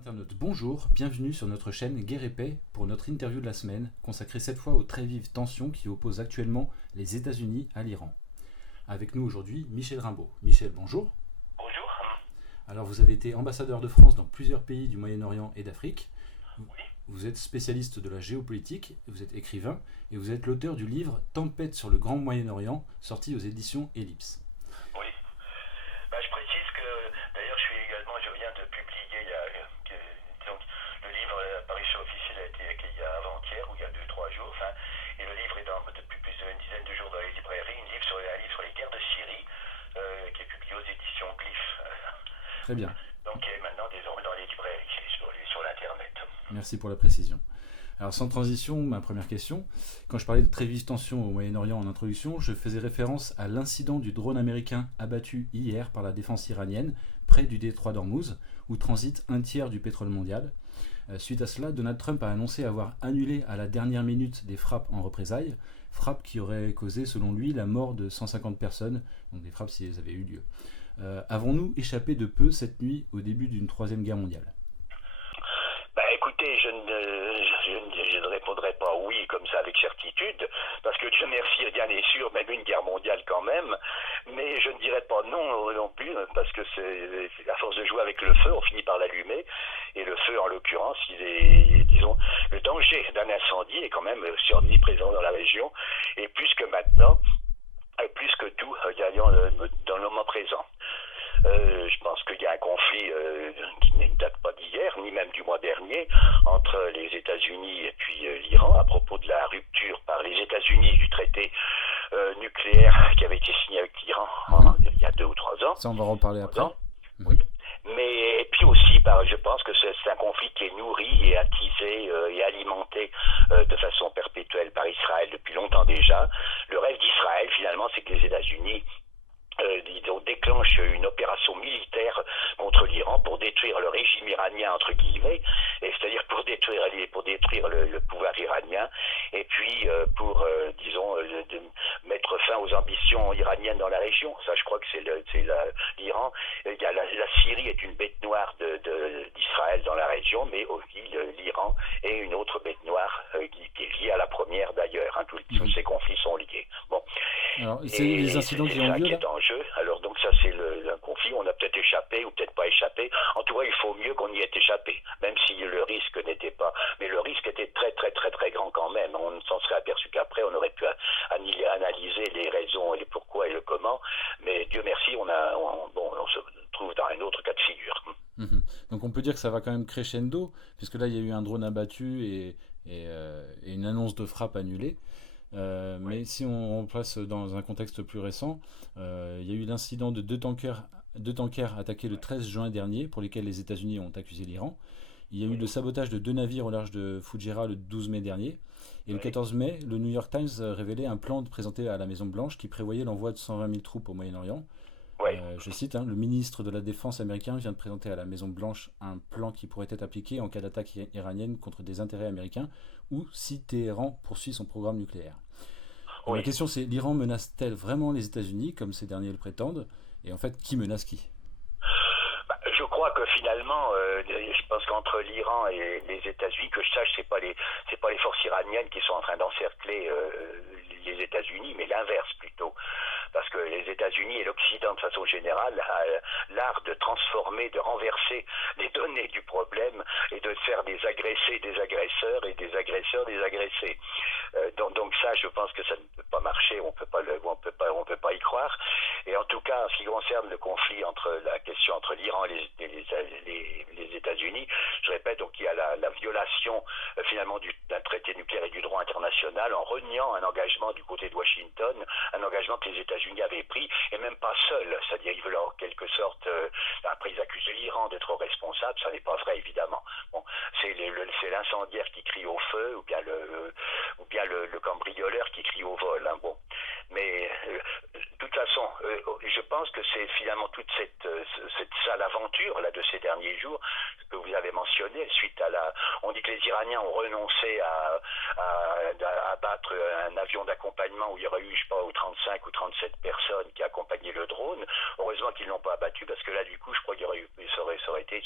Internautes, bonjour, bienvenue sur notre chaîne Guerre et Paix pour notre interview de la semaine, consacrée cette fois aux très vives tensions qui opposent actuellement les États-Unis à l'Iran. Avec nous aujourd'hui, Michel Rimbaud. Michel, bonjour. Bonjour. Alors vous avez été ambassadeur de France dans plusieurs pays du Moyen-Orient et d'Afrique. Oui. Vous êtes spécialiste de la géopolitique, vous êtes écrivain et vous êtes l'auteur du livre Tempête sur le Grand Moyen-Orient, sorti aux éditions Ellipse. Oui. Je précise que d'ailleurs je viens de publier donc, le livre, l'apparition officielle a été il y a avant-hier ou il y a 2-3 jours, et le livre est depuis plus d'une dizaine de jours dans les librairies, un livre sur les guerres de Syrie, qui est publié aux éditions Glyph. Très bien. Donc qui est maintenant désormais dans les librairies, sur l'internet. Merci pour la précision. Alors sans transition, ma première question. Quand je parlais de très vives tensions au Moyen-Orient en introduction, je faisais référence à l'incident du drone américain abattu hier par la défense iranienne près du détroit d'Ormuz, où transite un tiers du pétrole mondial. Suite à cela, Donald Trump a annoncé avoir annulé à la dernière minute des frappes en représailles, frappes qui auraient causé selon lui la mort de 150 personnes, donc des frappes si elles avaient eu lieu. Avons-nous échappé de peu cette nuit au début d'une troisième guerre mondiale ? Écoutez, je ne répondrai pas oui comme ça avec certitude, parce que Dieu merci, rien n'est sûr, même une guerre mondiale quand même, mais je ne dirais pas non plus, parce que c'est à force de jouer avec le feu, on finit par l'allumer, et le feu en l'occurrence, disons, le danger d'un incendie est quand même omniprésent dans la région, et plus que maintenant, plus que tout, dans le moment présent. Je pense qu'il y a un conflit qui ne date pas d'hier, ni même du mois dernier, entre les États-Unis et puis l'Iran, à propos de la rupture par les États-Unis du traité nucléaire qui avait été signé avec l'Iran il y a 2 ou 3 ans. Ça, on va en reparler après. Oui. Mais puis aussi, je pense que c'est un conflit qui est nourri et attisé et alimenté de façon perpétuelle par Israël depuis longtemps déjà. Le rêve d'Israël, finalement, c'est que les États-Unis déclenche une opération militaire contre l'Iran pour détruire le régime iranien entre guillemets, et c'est-à-dire pour détruire le pouvoir iranien, et puis pour mettre fin aux ambitions iraniennes dans la région. Ça, je crois que c'est l'Iran. La Syrie est une bête noire d'Israël dans la région, mais aussi l'Iran est une autre bête noire qui est liée à la première d'ailleurs. Tous ces conflits sont liés. Bon. Alors, c'est les incidents qui ont lieu là. Alors donc ça c'est un conflit, on a peut-être échappé ou peut-être pas échappé. En tout cas, il faut mieux qu'on y ait échappé, même si le risque n'était pas. Mais le risque était très très très très grand quand même. On s'en serait aperçu qu'après on aurait pu analyser les raisons et les pourquoi et le comment. Mais Dieu merci, on se trouve dans un autre cas de figure. Donc on peut dire que ça va quand même crescendo, puisque là il y a eu un drone abattu et une annonce de frappe annulée. Mais si on place dans un contexte plus récent, il y a eu l'incident de deux tankers attaqués le 13 juin dernier, pour lesquels les États-Unis ont accusé l'Iran. Il y a eu le sabotage de 2 navires au large de Fujairah le 12 mai dernier. Et le 14 mai, le New York Times révélait un plan présenté à la Maison-Blanche qui prévoyait l'envoi de 120 000 troupes au Moyen-Orient. Je cite, le ministre de la Défense américain vient de présenter à la Maison-Blanche un plan qui pourrait être appliqué en cas d'attaque iranienne contre des intérêts américains ou si Téhéran poursuit son programme nucléaire. La question c'est, l'Iran menace-t-elle vraiment les États-Unis comme ces derniers le prétendent? Et en fait, qui menace qui? Je crois que finalement, je pense qu'entre l'Iran et les États-Unis, que je sache, c'est pas les forces iraniennes qui sont en train d'encercler les États-Unis, mais l'inverse plutôt. Parce que les États-Unis et l'Occident de façon générale a l'art de transformer, de renverser les données du problème et de faire des agressés des agresseurs et des agresseurs des agressés. Donc ça, je pense que ça ne peut pas marcher, on peut pas y croire. Et en tout cas, en ce qui concerne le conflit la question entre l'Iran et les États-Unis, je répète, donc il y a la violation finalement d'un traité nucléaire et du droit international en reniant un engagement du côté de Washington, un engagement que les États-Unis avaient pris, et même pas seuls, c'est-à-dire ils veulent en quelque sorte, après ils accusent l'Iran d'être responsable, ça n'est pas vrai évidemment. Bon, c'est l'incendiaire qui crie au feu, ou bien le cambrioleur qui crie au vol. Bon. Mais de toute façon, je pense que c'est finalement toute cette sale aventure là de ces derniers jours que vous avez mentionné, suite à on dit que les Iraniens ont renoncé à abattre un avion d'accompagnement où il y aurait eu, je sais pas, 35 ou 37 personnes qui accompagnaient le drone. Heureusement qu'ils ne l'ont pas abattu parce que là, du coup, je crois qu'il y aurait eu, ça aurait été.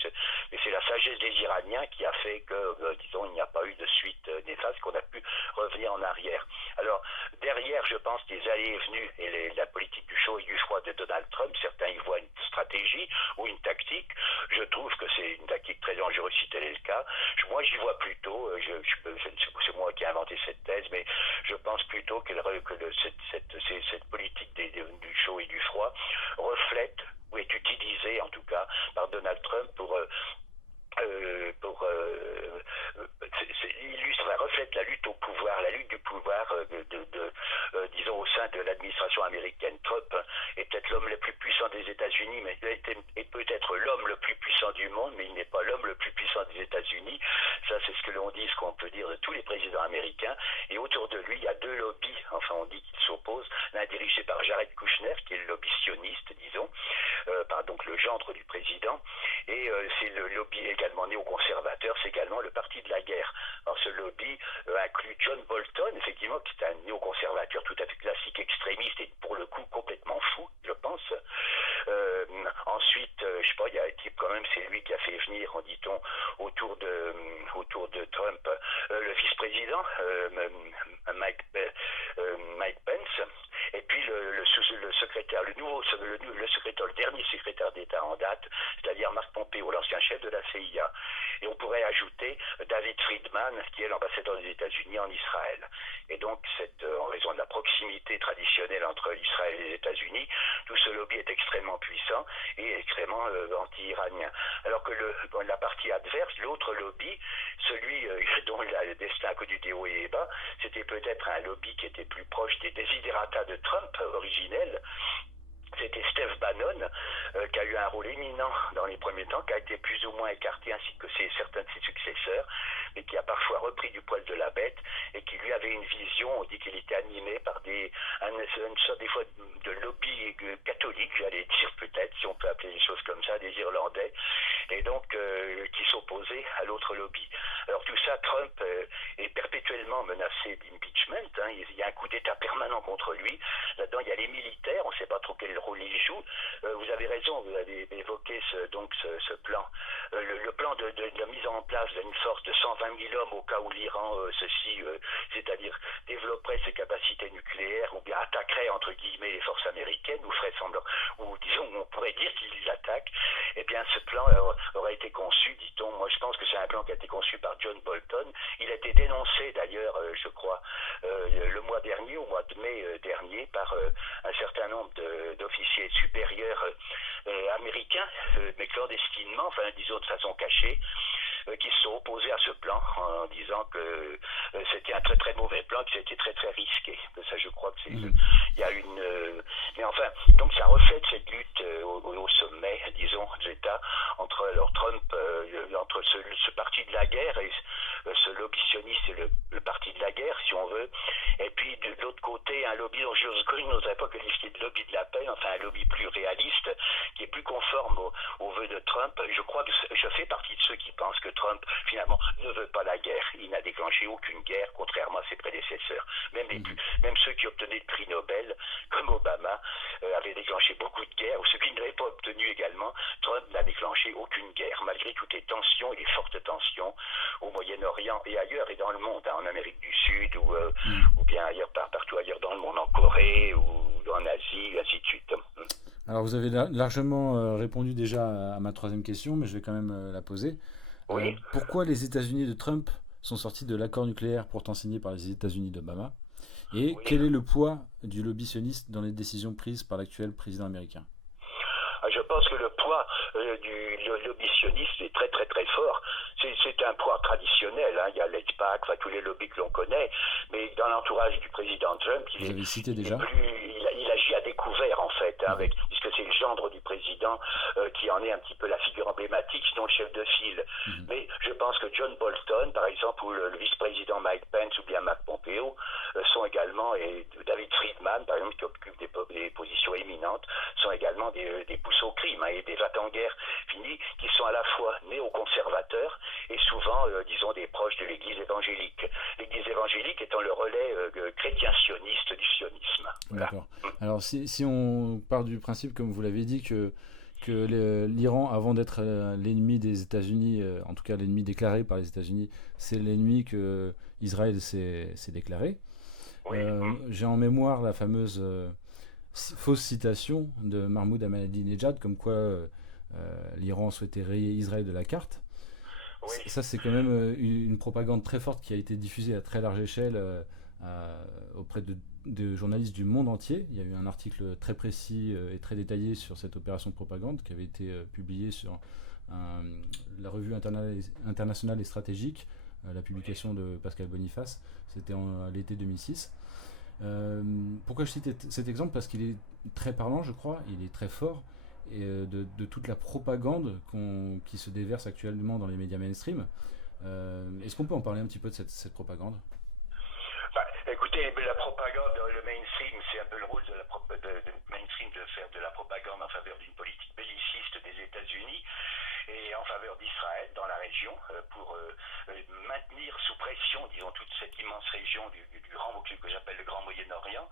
Mais c'est la sagesse des Iraniens qui a fait que, disons, il n'y a pas eu de suite néfaste, qu'on a pu revenir en arrière. Alors, derrière, je pense, les allées et venues et la politique du chaud et du froid de Donald Trump, certains y voient une stratégie ou une tactique. Je trouve que c'est une tactique très dangereuse si tel est le cas. Moi, j'y vois plutôt, c'est moi qui ai inventé cette thèse, mais je pense plutôt que cette politique du chaud et du froid reflète, ou est utilisée en tout cas, par Donald Trump pour reflète la lutte au pouvoir, la lutte du pouvoir disons au sein de l'administration américaine. Trump est peut-être l'homme le plus puissant des États-Unis, mais est peut-être l'homme le plus puissant du monde, mais il n'est pas l'homme le plus puissant des États-Unis. Ça, c'est ce que l'on dit, ce qu'on peut dire de tous les présidents américains. Et autour de lui, il y a deux lobbies, enfin on dit qu'ils s'opposent, l'un dirigé par Jared Kushner, qui est le lobby sioniste, disons, donc le gendre du président, et c'est le lobby également néoconservateur, c'est également le parti de la guerre. Alors ce lobby inclut John Bolton, effectivement, qui est un néoconservateur tout à fait classique, extrémiste et pour le coup complètement fou, je pense. Ensuite, je sais pas, il y a un type quand même, c'est lui qui a fait venir, dit-on, autour de Trump, le vice-président Mike Pence, et puis le secrétaire, le dernier secrétaire d'État en date, c'est-à-dire Mark Pompeo, l'ancien chef de la CIA. Et on pourrait ajouter David Friedman, qui est l'ambassadeur des États-Unis en Israël. Et donc, en raison de la proximité traditionnelle entre Israël et les États-Unis, tout ce lobby est extrêmement puissant et extrêmement anti-iranien. Alors que la partie adverse, l'autre lobby, celui dont le destin a connu des hauts et des bas, c'était peut-être un lobby qui était plus proche des desiderata de Trump originels. C'était Steve Bannon, qui a eu un rôle éminent dans les premiers temps, qui a été plus ou moins écarté, ainsi que certains de ses successeurs, mais qui a parfois repris du poil de la bête, et qui lui avait une vision, on dit qu'il était animé par une sorte des fois de lobby catholique, j'allais dire peut-être, si on peut appeler les choses comme ça, des Irlandais, et donc qui s'opposait à l'autre lobby. Alors tout ça, Trump est perpétuellement menacé d'impeachment, il y a un coup d'État permanent contre lui, là-dedans il y a les militaires, on ne sait pas trop quel rôle il joue. Vous avez raison, vous avez évoqué ce plan. Le plan de mise en place d'une force de 120 000 hommes au cas où l'Iran, c'est-à-dire développerait ses capacités nucléaires ou bien attaquerait entre guillemets les forces américaines ou ferait semblant, ou disons on pourrait dire qu'ils les attaquent, eh bien ce plan aurait été conçu, dit-on, moi je pense que c'est un plan qui a été conçu par John Bolton. Il a été dénoncé d'ailleurs, je crois, le mois dernier, au mois de mai dernier, par un certain nombre d'officiers supérieurs américains, mais clandestinement, enfin disons de façon cachée, qui se sont opposés à ce plan en disant que c'était un très très mauvais plan, que c'était très très risqué. Ça, je crois que c'est il y a mais enfin, donc ça reflète cette lutte au sommet, disons, de l'État entre Trump, entre ce parti de la guerre et ce lobby sioniste et le parti de la guerre, si on veut, et puis de l'autre côté un lobby dont je n'oserais pas qualifier de lobby de la paix, enfin un lobby plus réaliste, qui est plus conforme aux vœux de Trump. Je crois que je fais partie de ceux qui pensent que Trump, finalement, ne veut pas la guerre. Il n'a déclenché aucune guerre, contrairement à ses prédécesseurs. Même ceux qui obtenaient le prix Nobel, comme Obama, avaient déclenché beaucoup de guerres, ou ceux qui ne l'avaient pas obtenu également. Trump n'a déclenché aucune guerre, malgré toutes les tensions et les fortes tensions au Moyen-Orient et ailleurs, et dans le monde, en Amérique du Sud, ou bien ailleurs, partout ailleurs dans le monde, en Corée, ou en Asie, ainsi de suite. Alors vous avez largement répondu déjà à ma troisième question, mais je vais quand même la poser. Oui. Pourquoi les États-Unis de Trump sont sortis de l'accord nucléaire pourtant signé par les États-Unis d'Obama? Et quel est le poids du lobby sioniste dans les décisions prises par l'actuel président américain? Je pense que le poids du lobby sioniste est très très très fort. C'est un poids traditionnel, il y a l'EIPAC, tous les lobbies que l'on connaît, mais dans l'entourage du président Trump, Vous avez cité déjà il agit à découvert en fait, puisque c'est le gendre du président qui en est un petit peu la figure emblématique, sinon le chef de file. Mais je pense que John Bolton, par exemple, ou le vice-président Mike Pence ou bien Mark Pompeo sont également, et David Friedman, par exemple, qui occupe des positions éminentes, sont également des pousses au crime et des va-t-en-guerre finis, qui sont à la fois néoconservateurs et souvent, disons, des proches de l'Église évangélique. L'Église évangélique étant le relais chrétien sioniste du sionisme. Voilà. D'accord. Alors si on part du principe, comme vous l'avez dit, que l'Iran, avant d'être l'ennemi des États-Unis, en tout cas l'ennemi déclaré par les États-Unis, c'est l'ennemi que Israël s'est déclaré. Oui. J'ai en mémoire la fameuse fausse citation de Mahmoud Ahmadinejad, comme quoi l'Iran souhaitait rayer Israël de la carte. Oui. Ça, c'est quand même une propagande très forte qui a été diffusée à très large échelle auprès de journalistes du monde entier. Il y a eu un article très précis et très détaillé sur cette opération de propagande qui avait été publié sur la revue internationale et stratégique, la publication de Pascal Boniface. C'était à l'été 2006. Pourquoi je cite cet exemple? Parce qu'il est très parlant, je crois, il est très fort, et de toute la propagande qui se déverse actuellement dans les médias mainstream. Est-ce qu'on peut en parler un petit peu de cette propagande? Écoutez, la propagande, le mainstream, c'est un peu le rôle de mainstream de faire de la propagande en faveur d'une politique belliciste des États-Unis et en faveur d'Israël dans la région pour maintenir sous pression, disons, toute cette immense région du que j'appelle le Grand Moyen-Orient,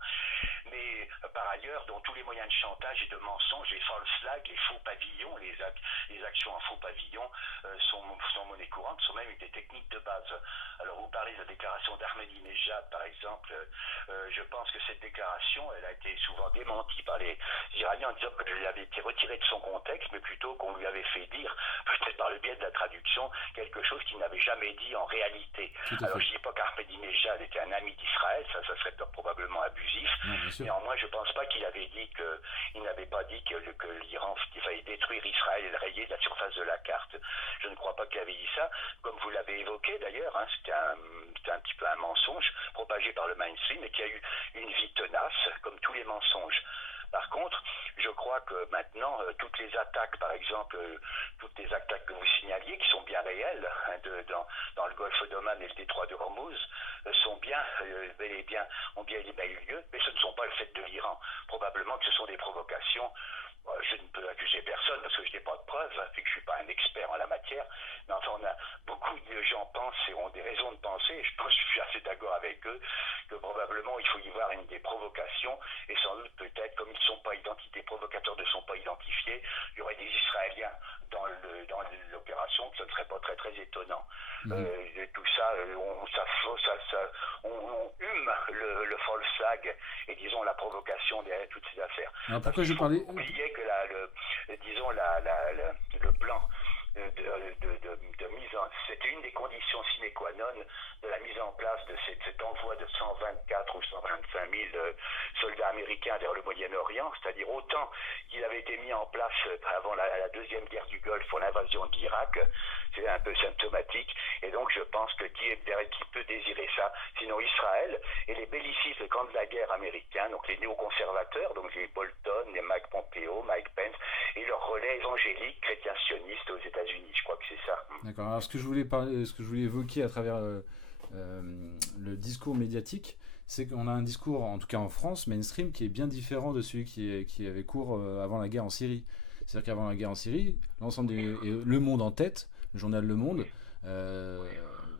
mais par ailleurs, dont tous les moyens de chantage et de mensonge, les false flags, les faux pavillons, les actions en faux pavillon sont monnaie courante, sont même des techniques de base. Alors vous parlez de la déclaration d'Ahmadinejad, par exemple, je pense que cette déclaration, elle a été souvent démentie par les Iraniens en disant qu'elle avait été retirée de son contexte, mais plutôt qu'on lui avait fait dire, peut-être par le biais de la traduction, quelque chose qu'il n'avait jamais dit en réalité. Alors je ne dis pas qu'Ahmadinejad était un ami d'Israël, ça serait probablement abusif. Non, néanmoins je ne pense pas qu'il avait dit il n'avait pas dit que l'Iran, qu'il fallait détruire Israël et le rayer de la surface de la carte. Je ne crois pas qu'il avait dit ça, comme vous l'avez évoqué d'ailleurs, hein, c'était un petit peu un mensonge propagé par le mainstream et qui a eu une vie tenace, comme tous les mensonges. Par contre, je crois que maintenant, toutes les attaques, par exemple, toutes les attaques que vous signaliez, qui sont bien réelles, hein, dans le golfe d'Oman et le détroit de Hormuz, sont bien, bel et bien, ont bien eu lieu, mais ce ne sont pas le fait de l'Iran. Probablement que ce sont des provocations. Je ne peux accuser personne parce que je n'ai pas de preuves, et que je ne suis pas un expert en la matière, mais enfin beaucoup de gens pensent et ont des raisons de penser, et je pense que je suis assez d'accord avec eux, que probablement il faut y voir des provocations, et sans doute peut-être, comme les provocateurs ne sont pas identifiés, il y aurait des Israéliens dans l'opération, que ce ne serait pas très très étonnant. Tout ça, on hume le false flag et disons la provocation derrière toutes ces affaires. Alors pourquoi je parlais Oublier que le plan de mise en... C'était une des conditions sine qua non de la mise en place de cet envoi de 124 ou 125 000 soldats américains vers le Moyen-Orient, c'est-à-dire autant qu'il avait été mis en place avant la deuxième guerre du Golfe pour l'invasion de l'Irak. C'est un peu symptomatique, et donc je pense que qui peut désirer ça, sinon Israël et les bellicistes, le camp de la guerre américain, donc les néoconservateurs, donc les Bolton, les Mike Pompeo, Mike Pence, et leurs relais évangéliques chrétiens sionistes aux États-Unis. Je crois que c'est ça. D'accord. Alors ce que je voulais évoquer à travers le discours médiatique, c'est qu'on a un discours, en tout cas en France, mainstream, qui est bien différent de celui qui avait cours avant la guerre en Syrie. C'est-à-dire qu'avant la guerre en Syrie, Le Monde en tête, le journal Le Monde,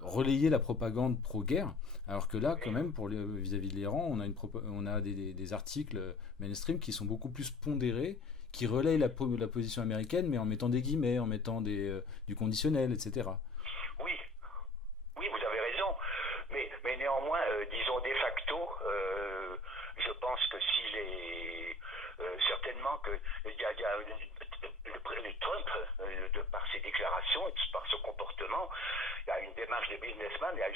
relayait la propagande pro-guerre, alors que là, quand même, vis-à-vis de l'Iran, on a des articles mainstream qui sont beaucoup plus pondérés, qui relayent la position américaine, mais en mettant des guillemets, en mettant du conditionnel, etc. Oui, vous avez raison, mais néanmoins, disons de facto, je pense que certainement que il y a le Trump, par ses déclarations et par son comportement, il y a une démarche de businessman, il y a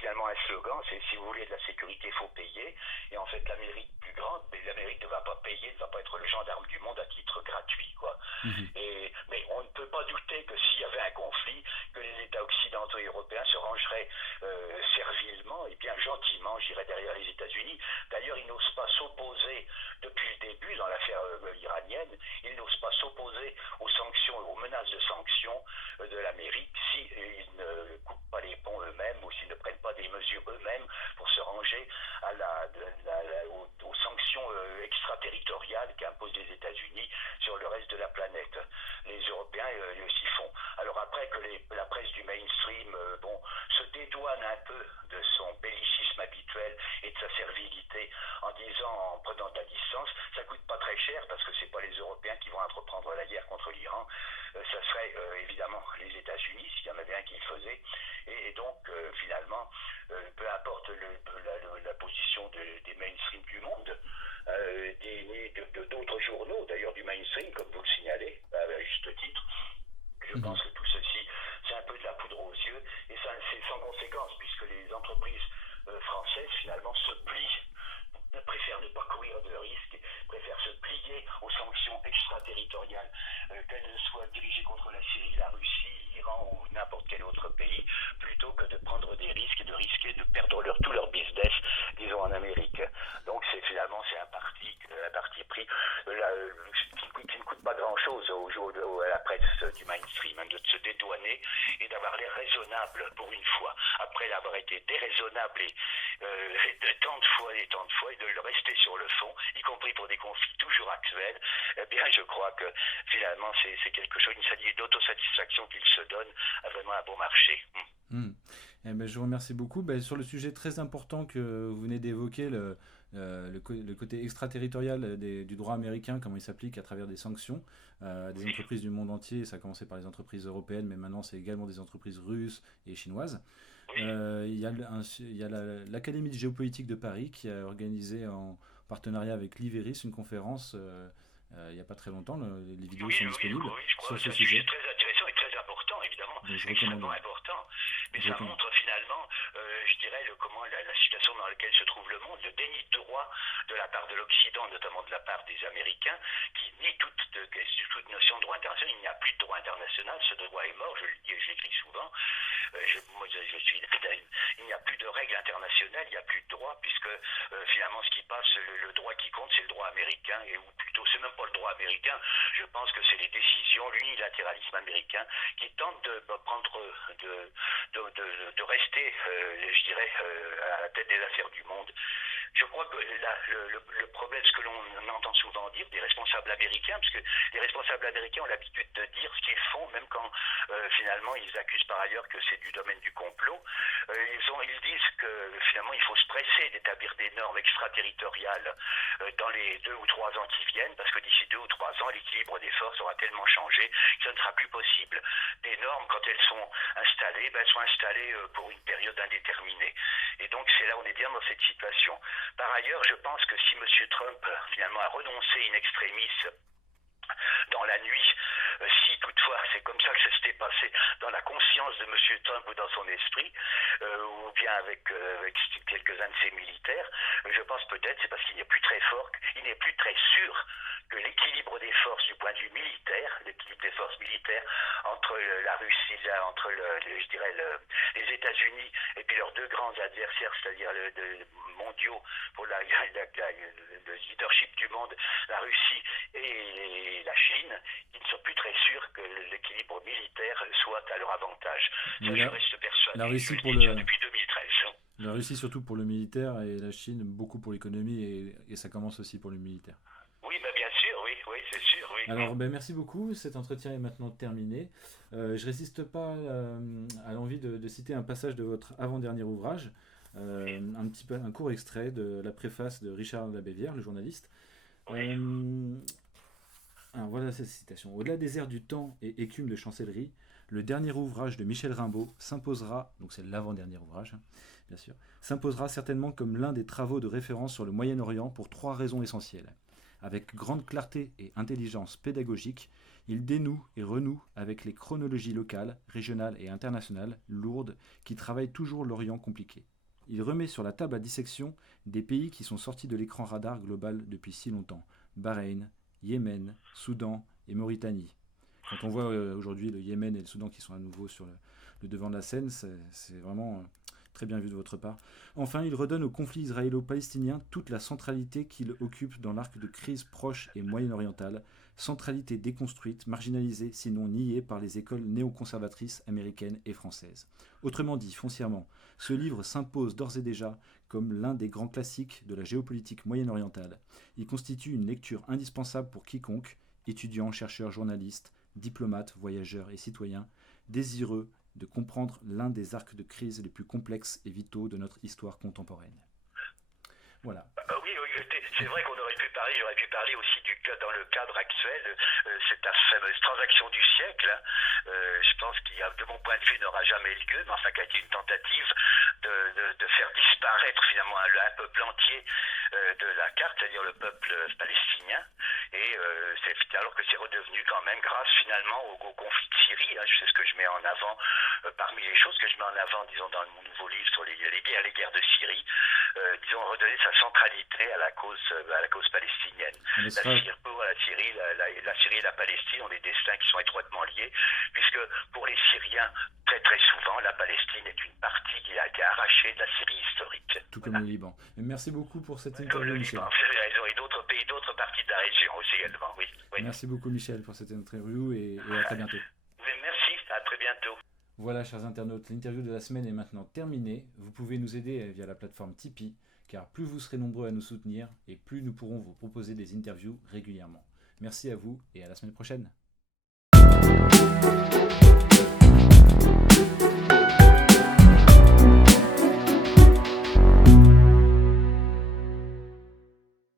finalement un slogan, c'est si vous voulez de la sécurité, il faut payer. Et en fait, l'Amérique plus grande, mais l'Amérique ne va pas payer, ne va pas être le gendarme du monde à titre gratuit, quoi. Mais on ne peut pas douter que s'il y avait un conflit, que les États occidentaux et européens se rangeraient servilement et bien gentiment, je dirais, derrière les États-Unis. D'ailleurs, ils n'osent pas s'opposer depuis le début dans l'affaire iranienne, ils n'osent pas s'opposer aux sanctions, aux menaces de sanctions de l'Amérique si ils ne coupent pas les ponts eux-mêmes ou s'ils ne prennent pas des mesures eux-mêmes pour se ranger aux sanctions extraterritoriales qu'imposent les États-Unis sur le reste de la planète. Les Européens s'y font. Alors après que la presse du mainstream se dédouane un peu de son bellicisme française finalement se plie, préfère ne pas courir de risques, préfère se plier aux sanctions extraterritoriales, qu'elles soient dirigées contre la Syrie, la Russie, l'Iran ou n'importe quel autre pays, plutôt que de prendre des risques et de risquer de perdre tout leur business, disons en Amérique. Donc c'est un parti pris qui ne coûte pas grand-chose à la presse du mainstream, hein, de se dédouaner et d'avoir l'air raisonnable pour une fois, après l'avoir été déraisonnable tant de fois et de le rester sur le fond, y compris pour des conflits toujours actuels. Eh bien, je crois que finalement, c'est quelque chose, une autosatisfaction qu'il se donne à vraiment un bon marché. Eh ben, je vous remercie beaucoup. Ben, sur le sujet très important que vous venez d'évoquer, le côté extraterritorial du droit américain, comment il s'applique à travers des sanctions à des entreprises du monde entier. Ça a commencé par les entreprises européennes, mais maintenant c'est également des entreprises russes et chinoises. Il y a l'Académie de géopolitique de Paris qui a organisé en partenariat avec l'Iveris une conférence il n'y a pas très longtemps. Les vidéos sont disponibles sur ce sujet. C'est très intéressant et très important, évidemment. Donc, extrêmement important. Mais ça montre finalement, je dirais, comment la situation dans laquelle se trouve le monde, le déni de droit de la part de l'Occident, notamment de la part des Américains, qui nie toute notion de droit international. Il n'y a plus de droit international, ce droit est mort, je le dis et je l'écris souvent. Il n'y a plus de règles internationales, il n'y a plus de droit, puisque finalement ce qui passe, le droit qui compte, c'est le droit américain, ou plutôt c'est même pas le droit américain, je pense que c'est les décisions, l'unilatéralisme américain qui tente de rester, je dirais, à la tête des affaires du monde. Je crois que le problème, ce que l'on entend souvent dire des responsables américains, parce que les responsables américains ont l'habitude de dire ce qu'ils font, même quand finalement ils accusent par ailleurs que c'est du domaine du complot. Ils disent que finalement il faut se presser d'établir des normes extraterritoriales dans les 2 ou 3 ans qui viennent, parce que d'ici 2 ou 3 ans, l'équilibre des forces aura tellement changé que ça ne sera plus possible. Des normes, quand elles sont installées, elles sont installées pour une période indéterminée. Et donc c'est là on est bien dans cette situation. Par ailleurs, je pense que si M. Trump finalement a renoncé in extremis dans la nuit, si toutefois c'est comme ça que ça s'était passé dans la conscience de M. Trump ou dans son esprit, ou bien avec quelques-uns de ses militaires, je pense peut-être c'est parce qu'il n'est plus très fort, il n'est plus très sûr que l'équilibre des forces du point de vue militaire, l'équilibre des forces militaires entre la Russie, entre les États-Unis et puis leurs 2 grands adversaires, c'est-à-dire mondiaux pour le leadership du monde, la Russie et la Chine, ils ne sont plus très sûrs que l'équilibre militaire soit à leur avantage. Ça, je reste persuadé. La Russie depuis 2013. La Russie surtout pour le militaire et la Chine beaucoup pour l'économie et ça commence aussi pour le militaire. Oui, mais bien sûr, oui, c'est sûr, oui. Alors, merci beaucoup. Cet entretien est maintenant terminé. Je résiste pas à l'envie de citer un passage de votre avant-dernier ouvrage, un court extrait de la préface de Richard Labévière, le journaliste. Alors voilà cette citation. Au-delà des airs du temps et écume de chancellerie, le dernier ouvrage de Michel Rimbaud s'imposera, donc c'est l'avant-dernier ouvrage, bien sûr, s'imposera certainement comme l'un des travaux de référence sur le Moyen-Orient pour 3 raisons essentielles. Avec grande clarté et intelligence pédagogique, il dénoue et renoue avec les chronologies locales, régionales et internationales lourdes qui travaillent toujours l'Orient compliqué. Il remet sur la table à dissection des pays qui sont sortis de l'écran radar global depuis si longtemps. Bahreïn, Yémen, Soudan et Mauritanie. Quand on voit aujourd'hui le Yémen et le Soudan qui sont à nouveau sur le devant de la scène, c'est vraiment très bien vu de votre part. Enfin, il redonne au conflit israélo-palestinien toute la centralité qu'il occupe dans l'arc de crise proche et moyen-orientale, centralité déconstruite, marginalisée, sinon niée par les écoles néoconservatrices américaines et françaises. Autrement dit, foncièrement, ce livre s'impose d'ores et déjà comme l'un des grands classiques de la géopolitique moyen-orientale. Il constitue une lecture indispensable pour quiconque, étudiants, chercheurs, journalistes, diplomates, voyageurs et citoyens, désireux de comprendre l'un des arcs de crise les plus complexes et vitaux de notre histoire contemporaine. Voilà. Oui, c'est vrai qu'on aurait pu parler aussi dans le cadre actuel, cette fameuse transaction du siècle. Je pense qu'il y a, de mon point de vue, n'aura jamais lieu, mais enfin, qui a été une tentative de faire disparaître finalement un peuple entier de la carte, c'est-à-dire le peuple palestinien. Et alors que c'est redevenu quand même, grâce finalement au conflit de Syrie, hein, c'est ce que je mets en avant, parmi les choses que je mets en avant, disons, dans mon nouveau livre sur les guerres de Syrie, disons, redonner sa centralité à la cause palestinienne. La Syrie et la Palestine ont des destins qui sont étroitement liés, puisque pour les Syriens, très très souvent, la Palestine est une partie qui a été arrachée de la Syrie historique. Tout comme le Liban. Et merci beaucoup pour cette interview, Michel. Et d'autres pays, d'autres parties de la région aussi également, oui. Merci beaucoup, Michel, pour cette interview et à très bientôt. Merci, à très bientôt. Voilà, chers internautes, l'interview de la semaine est maintenant terminée. Vous pouvez nous aider via la plateforme Tipeee, car plus vous serez nombreux à nous soutenir et plus nous pourrons vous proposer des interviews régulièrement. Merci à vous et à la semaine prochaine.